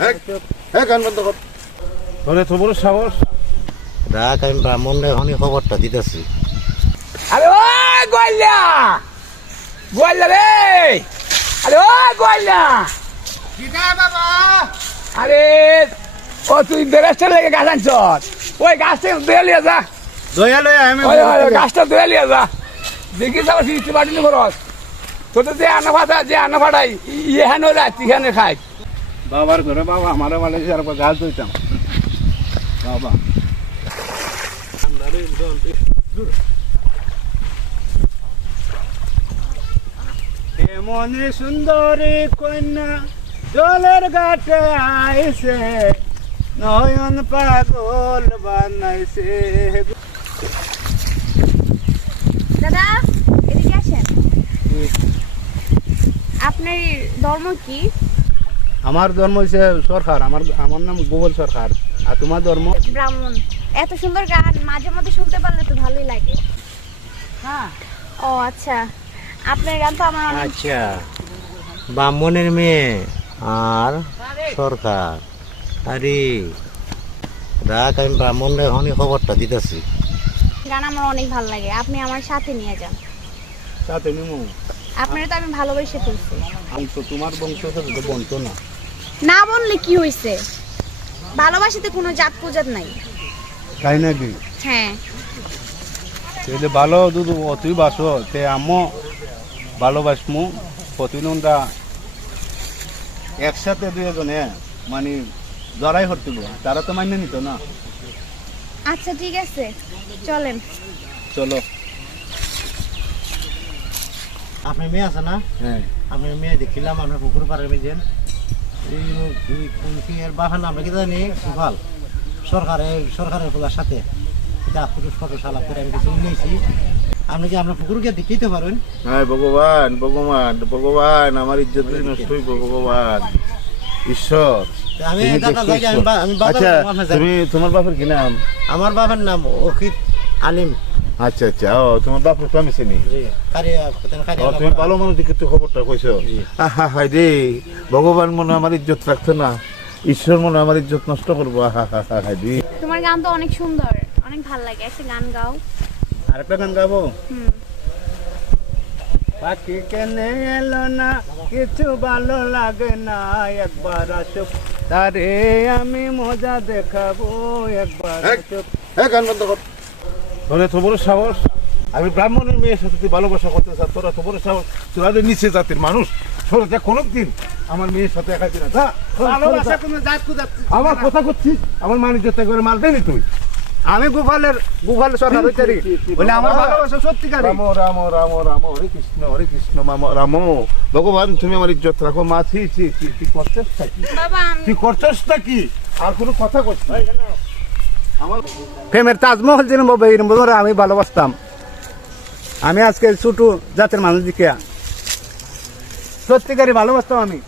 হ্যাঁ গান বন্ধ কর তোর এত বড় সাহস। রাখ আমি ব্রাহ্মণ এখনই খবরটা দিতেছি। আরে ও গোয়াল্লা গোয়াল্লা রে! আরে ও গোয়াল্লা আরে ও তুই বেরেস্টার লেগে গাছ আনছ ওই গাছটা ধুয়ে লিয়ে যা। আমি গাছটা ধুয়ে লিয়ে যা। দেখিস আবার ফিরতে পারিনি খরচ। তোদের যে আনা ফাটা যে আনা ফাটাই ইহান রাত ইহানে খাই বাবার ঘরে বাবা আমারও বলে যে আর গাছ ধুইতাম বাবা। এমন সুন্দরী কন্যা জলের ঘাটে আইছে নয়ন পাগল বানাইছে। দাদা এদিকে আসেন। আপনার ধর্ম কি? আমার ধর্ম হচ্ছে সরকার আমার আমার নাম গোবল সরকার আর তোমার ধর্ম ব্রাহ্মণ। এত সুন্দর গান মাঝে মধ্যে শুনতে পারলে তো ভালোই লাগে। হ্যাঁ। ও আচ্ছা। আপনার গান তো আমার অনেক আচ্ছা। ব্রাহ্মণের মেয়ে আর সরকার। আরে রাখ আমি ব্রাহ্মণ এখনই খবরটা দিতেছি। গান আমার অনেক ভালো লাগে। আপনি আমার সাথে নিয়ে যান। সাথে নিমু। আপনার তো আমি ভালোবেসে ফেলছি। আমি তো তোমার বংশ সাথে তো বলতো না। না বললে কি হয়েছে ভালোবাসাতে কোনো জাত পূজাত নাই। তাই নাকি? হ্যাঁ। যে ভালো দুধ অতুই বাসো তে আমো ভালোবাসমু প্রতিদিনটা একসাথে দুজনে মানে জড়াই হরতিব তারা তো মান্য নিত না। আচ্ছা ঠিক আছে। চলেন। চলো। আপনি মেয়ে আছে না? হ্যাঁ। আপনার মেয়ে দেখিলাম আপনার পুকুর কোন কি এর বাবার নাম কি জানি সুফাল। সরকারের সাথে। এটা পুরুষ ফটো সালাপ করে আমি কিছু নিয়েছি আপনি কি আপনার দেখিতে পারেন? হ্যাঁ ভগবান ভগবান ভগবান আমার ইজ্জত নষ্ট হইব ভগবান। ঈশ্বর আচ্ছা তুমি তোমার বাপের কি নাম? আমার বাবার নাম অখিত আলিম। আচ্ছা আচ্ছা। ও তোমার বাপের তো আমি চিনি তুমি ভালো মানুষ দিকে তো খবরটা কইছো? আহা হাই রে। ভগবান মনে আমার ইজ্জত রাখতো না। ঈশ্বর মনে আমার ইজ্জত নষ্ট করব। আহা হা হা হাই রে। তোমার গান তো অনেক সুন্দর। অনেক ভালো লাগে। একটা গান গাও। আরেকটা গান গাবো? হুম। পাখি কেনে এলো না কিছু ভালো লাগে না। একবার আসুক তারে আমি মজা দেখাবো। একবার আসুক। হ্যাঁ গান বন্ধ কর। তোর এত বড় সাহস। আমি ব্রাহ্মণের মেয়ের সাথে তুই ভালোবাসা করতে চাস তোরা এত বড় সাহস। তোরা যে নিচে জাতির মানুষ। সরে যা কোনো দিন আমার মেয়ের সাথে একা দিনা যা। ভালোবাসা কোনো জাত পূজা আমার কথা করছিস আমার মানুষ যেতে করে মাল দেয়নি তুই? আমি গোপালের গোপালের সরকার হইতারি বলে আমার ভালোবাসা সত্যিকার রাম রাম রাম রাম হরে কৃষ্ণ হরে কৃষ্ণ মাম রাম। ভগবান তুমি আমার ইজ্জত রাখো। মা ছি ছি ছি তুই করছিস কি তুই করছিস কি আর কোনো কথা করছিস প্রেমের তাজমহল যেন এরম আমি ভালোবাসতাম। আমি আজকে ছোট জাতের মানুষ দিকে সত্যিকারই ভালোবাসতাম আমি।